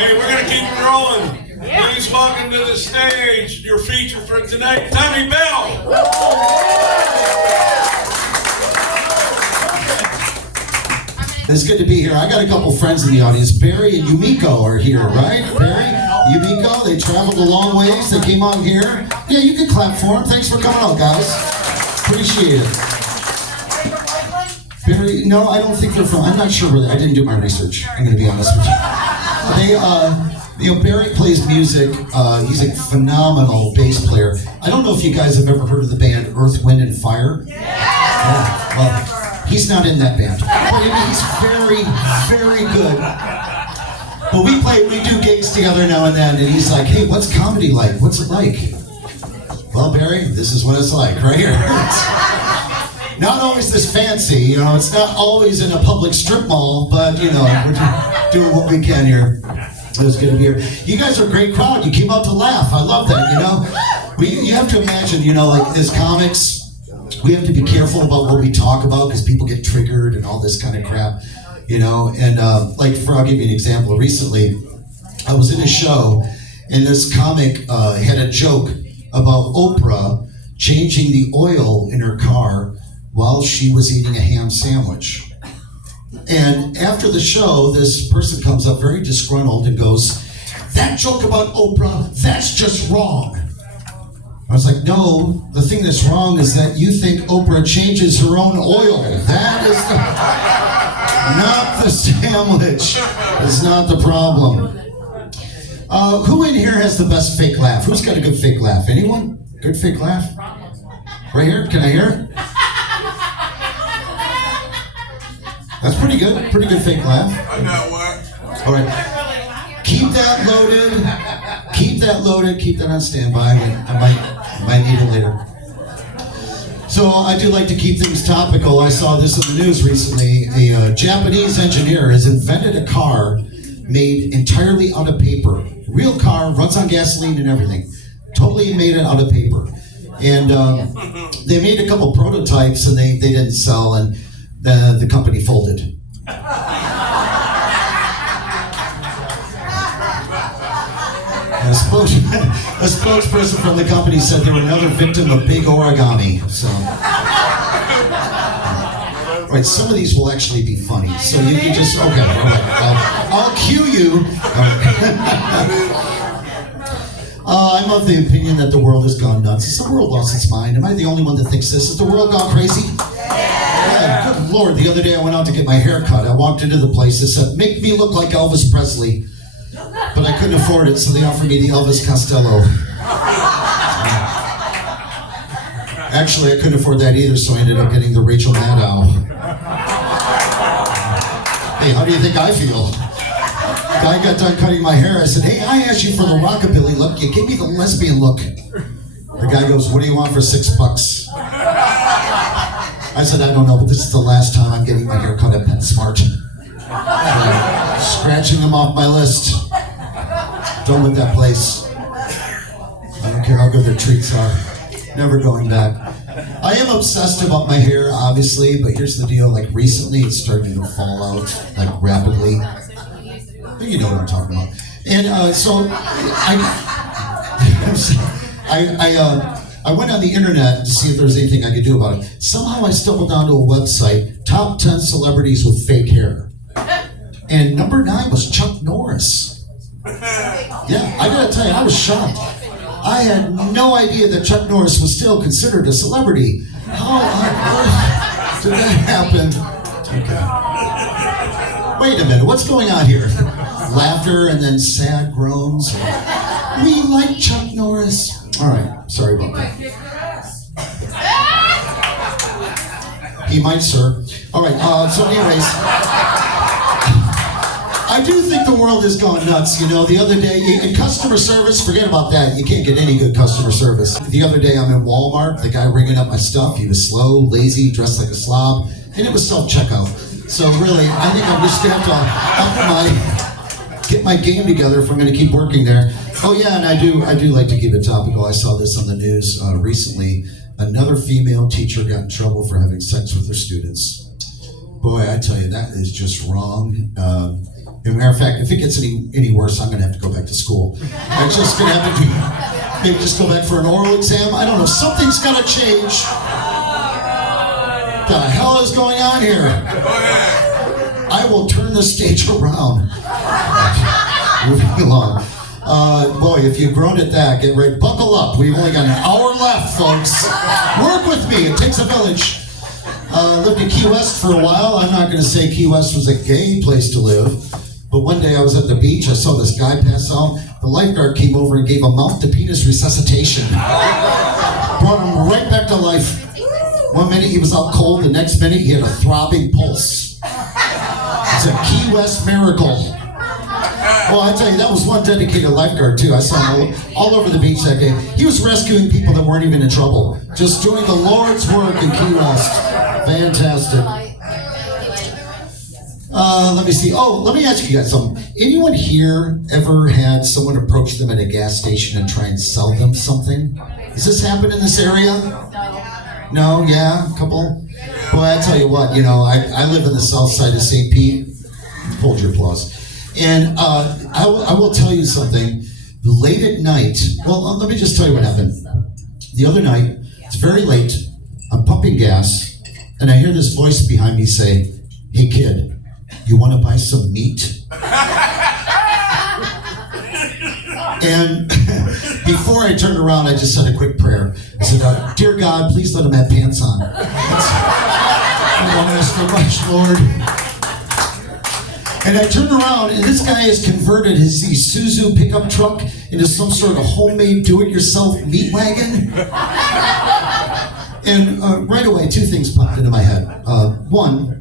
Hey, we're going to keep it rolling. Please welcome to the stage your feature for tonight, Tommy Bell. It's good to be here. I got a couple friends in the audience. Barry and Yumiko are here, right? Barry, Yumiko, they traveled a long ways. They came on here. Yeah, you can clap for them. Thanks for coming out, guys. Appreciate it. Barry, no, I don't think they're from. I'm not sure where I didn't do my research. I'm going to be honest with you. Barry plays music. He's a phenomenal bass player. I don't know if you guys have ever heard of the band Earth, Wind, and Fire. Yeah. Well, he's not in that band. But he's very, very good. But we do gigs together now and then, and he's like, hey, what's comedy like? What's it like? Well, Barry, this is what it's like right here. Not always this fancy, it's not always in a public strip mall, but, we're doing what we can here. It was good to be here. You guys are a great crowd. You came out to laugh. I love that, You have to imagine, like as comics, we have to be careful about what we talk about because people get triggered and all this kind of crap, And I'll give you an example. Recently, I was in a show, and this comic had a joke about Oprah changing the oil in her car while she was eating a ham sandwich. And after the show, this person comes up very disgruntled and goes, that joke about Oprah, that's just wrong. I was like, no, the thing that's wrong is that you think Oprah changes her own oil. That is not the sandwich. It's not the problem. Who in here has the best fake laugh? Who's got a good fake laugh? Anyone? Good fake laugh? Right here? Can I hear it? That's pretty good. Pretty good fake laugh. I got one. All right. Keep that loaded. Keep that loaded. Keep that on standby. I might need it later. So I do like to keep things topical. I saw this in the news recently. A Japanese engineer has invented a car made entirely out of paper. Real car, runs on gasoline and everything. Totally made it out of paper. And they made a couple prototypes and they didn't sell, and the company folded. A spokesperson from the company said they were another victim of big origami. So, right, some of these will actually be funny. So you can just, okay, all right. I'll cue you. I'm of the opinion that the world has gone nuts. Has the world lost its mind? Am I the only one that thinks this? Has the world gone crazy? Yeah, good Lord. The other day I went out to get my hair cut. I walked into the place that said, make me look like Elvis Presley. But I couldn't afford it, so they offered me the Elvis Costello. Actually, I couldn't afford that either, so I ended up getting the Rachel Maddow. Hey, how do you think I feel? Guy got done cutting my hair. I said, hey, I asked you for the rockabilly look. You gave me the lesbian look. The guy goes, what do you want for $6? I said, I don't know, but this is the last time I'm getting my hair cut at PetSmart. Scratching them off my list. Done with that place. I don't care how good their treats are. Never going back. I am obsessed about my hair, obviously, but here's the deal. Like recently, it's starting to fall out, like rapidly. You know what I'm talking about. And so I went on the internet to see if there was anything I could do about it. Somehow I stumbled onto a website, top 10 celebrities with fake hair. And number 9 was Chuck Norris. Yeah, I gotta tell you, I was shocked. I had no idea that Chuck Norris was still considered a celebrity. How on earth did that happen? Okay. Wait a minute, what's going on here? Laughter and then sad groans. We like Chuck Norris. All right, sorry about that. He might, sir. All right, so anyways, I do think the world has gone nuts. The other day, in customer service, forget about that. You can't get any good customer service. The other day, I'm in Walmart. The guy ringing up my stuff, he was slow, lazy, dressed like a slob, and it was self-checkout. So really, I think I'm just going to have to get my game together if I'm going to keep working there. Oh yeah, and I do like to keep it topical. I saw this on the news recently. Another female teacher got in trouble for having sex with her students. Boy, I tell you, that is just wrong. As a matter of fact, if it gets any worse, I'm going to have to go back to school. I'm just going to have to maybe just go back for an oral exam. I don't know. Something's got to change. What the hell is going on here? I will turn the stage around. Moving along. Boy, if you've groaned at that, get ready. Buckle up. We've only got an hour left, folks. Work with me. It takes a village. Lived in Key West for a while. I'm not going to say Key West was a gay place to live. But one day I was at the beach. I saw this guy pass out. The lifeguard came over and gave him mouth-to-penis resuscitation. Brought him right back to life. 1 minute he was out cold. The next minute he had a throbbing pulse. It's a Key West miracle. Well, I tell you, that was one dedicated lifeguard, too. I saw him all over the beach that day. He was rescuing people that weren't even in trouble. Just doing the Lord's work in Key West. Fantastic. Let me see. Oh, let me ask you guys something. Anyone here ever had someone approach them at a gas station and try and sell them something? Does this happen in this area? No? Yeah? A couple? Boy, I tell you what, I live in the south side of St. Pete. Hold your applause. And I will tell you something. Late at night, well, let me just tell you what happened. The other night, it's very late, I'm pumping gas, and I hear this voice behind me say, "Hey kid, you want to buy some meat?" And before I turned around, I just said a quick prayer. I said, "Dear God, please let him have pants on." I don't ask for much, Lord. And I turned around, and this guy has converted his Isuzu pickup truck into some sort of homemade do-it-yourself meat wagon. And right away, two things popped into my head. One,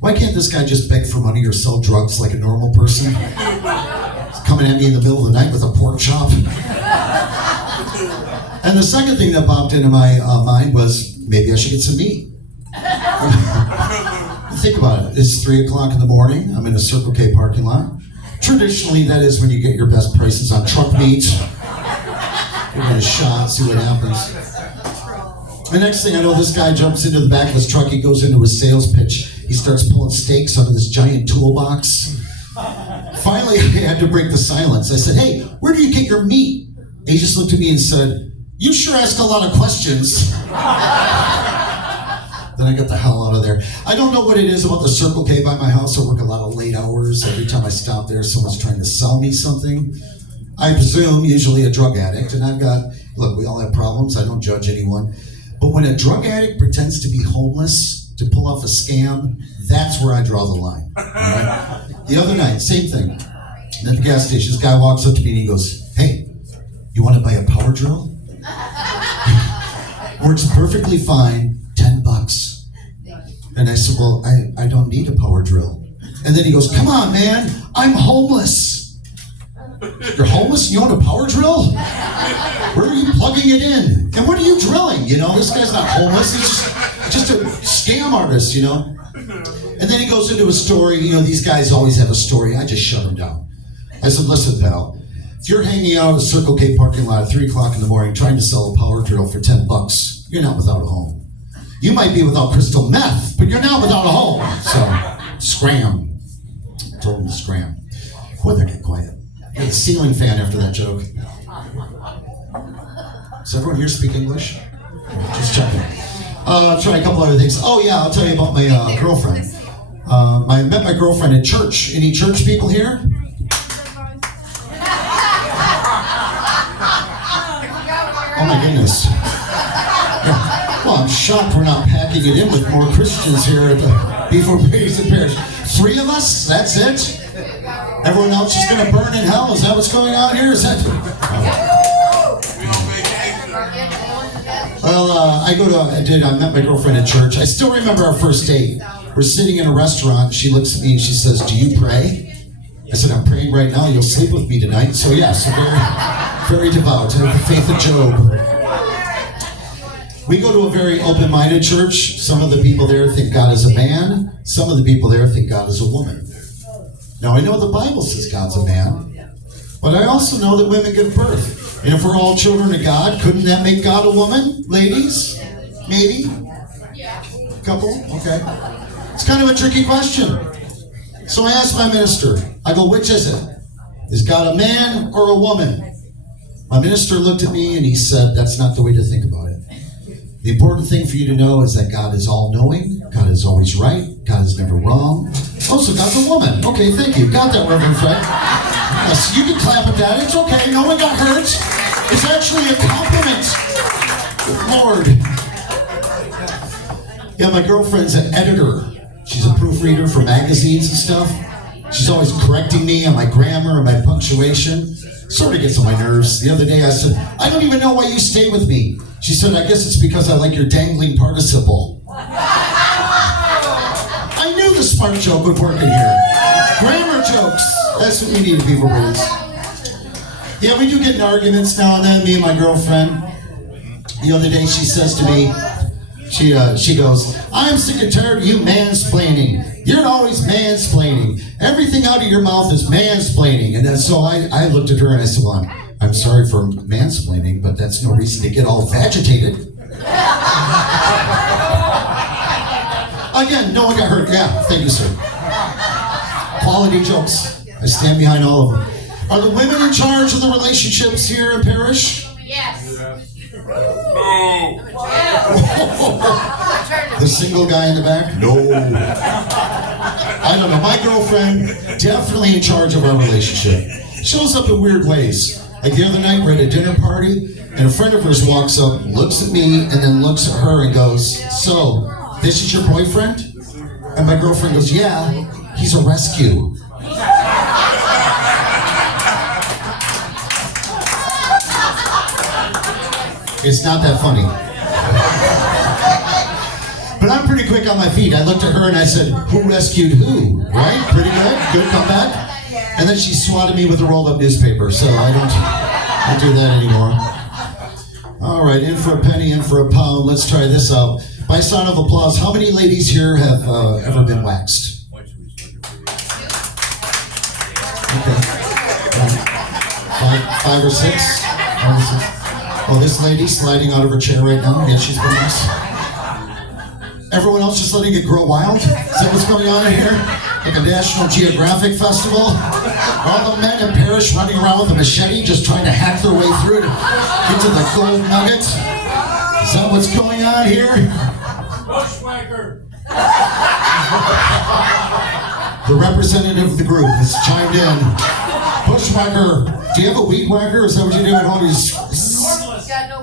why can't this guy just beg for money or sell drugs like a normal person? He's coming at me in the middle of the night with a pork chop. And the second thing that popped into my mind was, maybe I should get some meat. Think about it. It's 3 o'clock in the morning. I'm in a Circle K parking lot. Traditionally, that is when you get your best prices on truck meat. Give it a shot, see what happens. The next thing I know, this guy jumps into the back of his truck. He goes into his sales pitch. He starts pulling steaks out of this giant toolbox. Finally, I had to break the silence. I said, "Hey, where do you get your meat?" And he just looked at me and said, "You sure ask a lot of questions." Then I got the hell out of there. I don't know what it is about the Circle K by my house. I work a lot of late hours. Every time I stop there, someone's trying to sell me something. I presume usually a drug addict. And look, we all have problems. I don't judge anyone. But when a drug addict pretends to be homeless to pull off a scam, that's where I draw the line. All right? The other night, same thing. And at the gas station, this guy walks up to me and he goes, "Hey, you want to buy a power drill?" Works perfectly fine. $10. And I said, "Well, I don't need a power drill." And then he goes, "Come on, man, I'm homeless." "You're homeless and you own a power drill? Where are you plugging it in? And what are you drilling? This guy's not homeless. He's just a scam artist, And then he goes into a story. These guys always have a story. I just shut him down. I said, "Listen, pal, if you're hanging out at a Circle K parking lot at 3 o'clock in the morning trying to sell a power drill for $10, you're not without a home. You might be without crystal meth, but you're not without a home. So, scram." I told him to scram. Boy, they get quiet. I had a ceiling fan after that joke. Does everyone here speak English? Just checking. I'll try a couple other things. Oh yeah, I'll tell you about my girlfriend. I met my girlfriend at church. Any church people here? Oh my goodness. Well, I'm shocked we're not packing it in with more Christians here at the before Praise and Parrish. 3 of us? That's it? Everyone else is going to burn in hell? Is that what's going on here? Is that? Well, I met my girlfriend at church. I still remember our first date. We're sitting in a restaurant. She looks at me and she says, "Do you pray?" I said, "I'm praying right now. You'll sleep with me tonight." So yes, very, very devout. I have the faith of Job. We go to a very open-minded church. Some of the people there think God is a man. Some of the people there think God is a woman. Now, I know the Bible says God's a man, but I also know that women give birth. And if we're all children of God, couldn't that make God a woman, ladies? Maybe? Couple? Okay. It's kind of a tricky question. So I asked my minister, I go, which is it? Is God a man or a woman? My minister looked at me and he said, that's not the way to think about it. The important thing for you to know is that God is all-knowing, God is always right, God is never wrong. Oh, so God's a woman. Okay, thank you. Got that, Reverend Fred. Yes, you can clap at that. It's okay. No one got hurt. It's actually a compliment. Good Lord. Yeah, my girlfriend's an editor. She's a proofreader for magazines and stuff. She's always correcting me on my grammar and my punctuation. Sort of gets on my nerves. The other day I said, I don't even know why you stay with me. She said, I guess it's because I like your dangling participle. I knew the smart joke would work in here. Grammar jokes. That's what we need, people words. Yeah, we do get in arguments now and then, me and my girlfriend. The other day she says to me, she goes, I'm sick and tired of you mansplaining. You're always mansplaining. Everything out of your mouth is mansplaining. And then so I looked at her and I said, well, I'm sorry for mansplaining, but that's no reason to get all vegetated. Again, no one got hurt. Yeah, thank you, sir. Quality jokes. I stand behind all of them. Are the women in charge of the relationships here in Parrish? Yes. No. The single guy in the back? No. I don't know. My girlfriend, definitely in charge of our relationship. Shows up in weird ways. Like the other night, we're at a dinner party, and a friend of hers walks up, looks at me, and then looks at her and goes, so, this is your boyfriend? And my girlfriend goes, yeah, he's a rescue. It's not that funny. But I'm pretty quick on my feet. I looked at her and I said, who rescued who? Right? Pretty good. Good comeback. And then she swatted me with a rolled up newspaper, so I don't do that anymore. All right, in for a penny, in for a pound. Let's try this out. By sound of applause, how many ladies here have ever been waxed? Okay. Five or six? Oh, this lady sliding out of her chair right now. Yeah, she's been nice. Everyone else just letting it grow wild? Is that what's going on in here? Like a National Geographic festival? All the men in Parrish running around with a machete just trying to hack their way through to get to the gold nuggets? Is that what's going on here? Bushwhacker. The representative of the group has chimed in. Bushwhacker. Do you have a weed whacker? Is that what you do at home?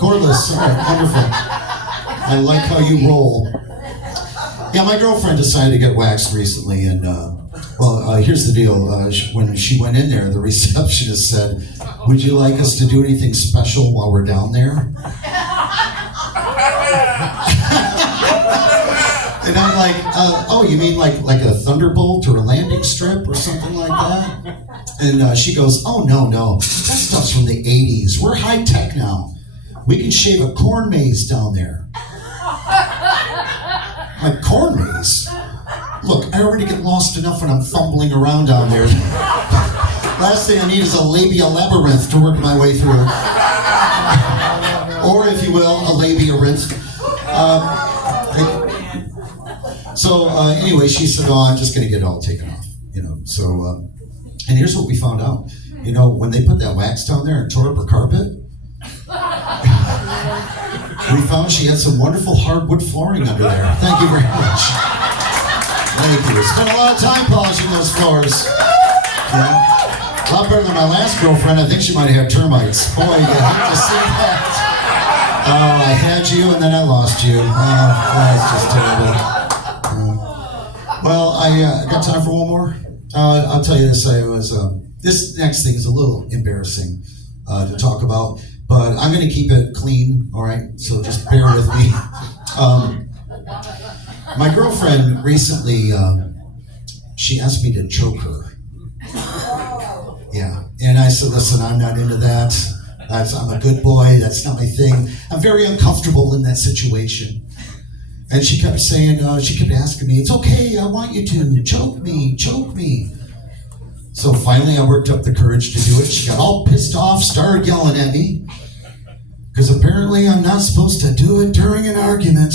Cordless. All right, wonderful. I like how you roll. Yeah, my girlfriend decided to get waxed recently, and here's the deal. When she went in there, the receptionist said, "Would you like us to do anything special while we're down there?" And I'm like, "Oh, you mean like a thunderbolt or a landing strip or something like that?" And she goes, "Oh no, that stuff's from the '80s. We're high tech now. We can shave a corn maze down there." Like, corn maze? Look, I already get lost enough when I'm fumbling around down there. Last thing I need is a labia labyrinth to work my way through. Or, if you will, a labyrinth. Anyway, she said, "Oh, I'm just going to get it all taken off." So, and here's what we found out. When they put that wax down there and tore up her carpet, we found she had some wonderful hardwood flooring under there. Thank you very much. Thank you. Spent a lot of time polishing those floors. Yeah. A lot better than my last girlfriend. I think she might have had termites. Boy, you hate to see that. Oh, I had you and then I lost you. Oh, that's just terrible. I got time for one more. I'll tell you this. This next thing is a little embarrassing to talk about. But I'm going to keep it clean, all right? So just bear with me. My girlfriend recently, she asked me to choke her. Yeah, and I said, listen, I'm not into that. I'm a good boy. That's not my thing. I'm very uncomfortable in that situation. And she kept saying, she kept asking me, it's okay, I want you to. Choke me. So finally I worked up the courage to do it. She got all pissed off, started yelling at me. Because apparently I'm not supposed to do it during an argument.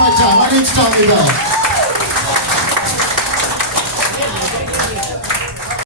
my time. My name's Tommy Bell.